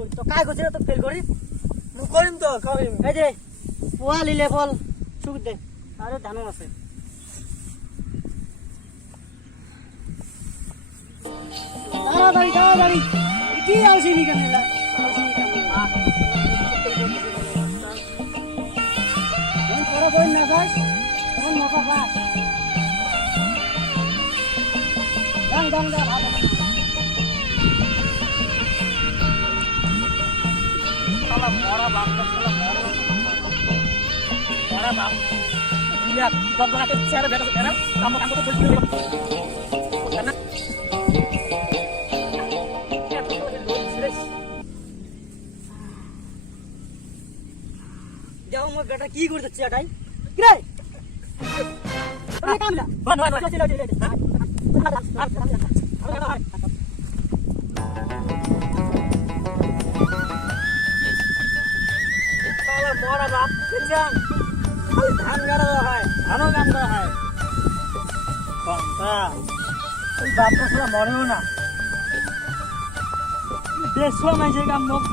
করি তো কাই করছিস তো ফেল করিস মু করিম তো করিম এই যে পোয়ালি লেভেল সুখ দে আরে ধানও আছে তাড়াতাড়ি কি আলসিমি কেন এলা আলসিমি কেন পরে বই না যাস কোন মজা পাস গান গা ভালো শালা মরা বাপটা শালা মরা বাপ দিলা দরবারতে চেয়ারে বেটা বেটা কাম কাম তো বলছিস না যাও মোর বেটা কি করে যাচ্ছে এটাই কি রে ওরে কামলা বান বান চল শালা মরা বাপ যান খালি ধান গাড়া হয় ধানও গান করা হয় বাবা এই বাপটা শালা মরেও না দেশও নাই যে কাম নক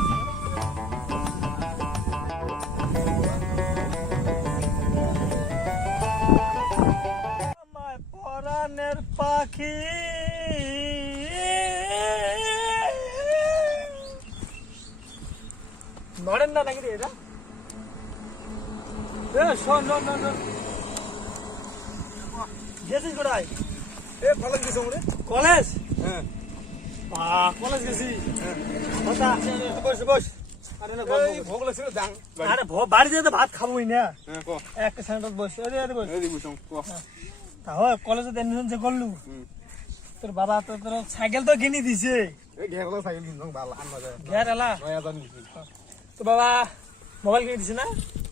পরাণের পাখি নড়েন না নাকি এটা শোন গেছিস কোথায় কলেজ গেছো রে কলেজ হ্যাঁ কলেজ গেছি বস বস আরে না এই ভোগ লাগছে দাং আরে বাড়ি যেতে ভাত খাবোই না হ্যাঁ ক একটা সেন্টার বস আরে বস এই দিবুম ক তাহলে কলেজে এডমিশন যে করলু তোর বাবা তো তোর সাইকেল তো কিনে দিছে এই ঘেরলা সাইকেল কিনলাম ভালো আনবা যায় ঘের এলা 9000 নিছি তো বাবা মোবাইল কিনে দিছে না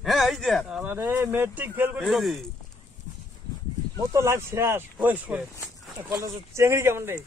হ্যাঁ এই যে আমারে মেট্রিক ফেল এই করেছো যে মত লাইফ শেষ বস কলেজে চেংড়ি কেমন রে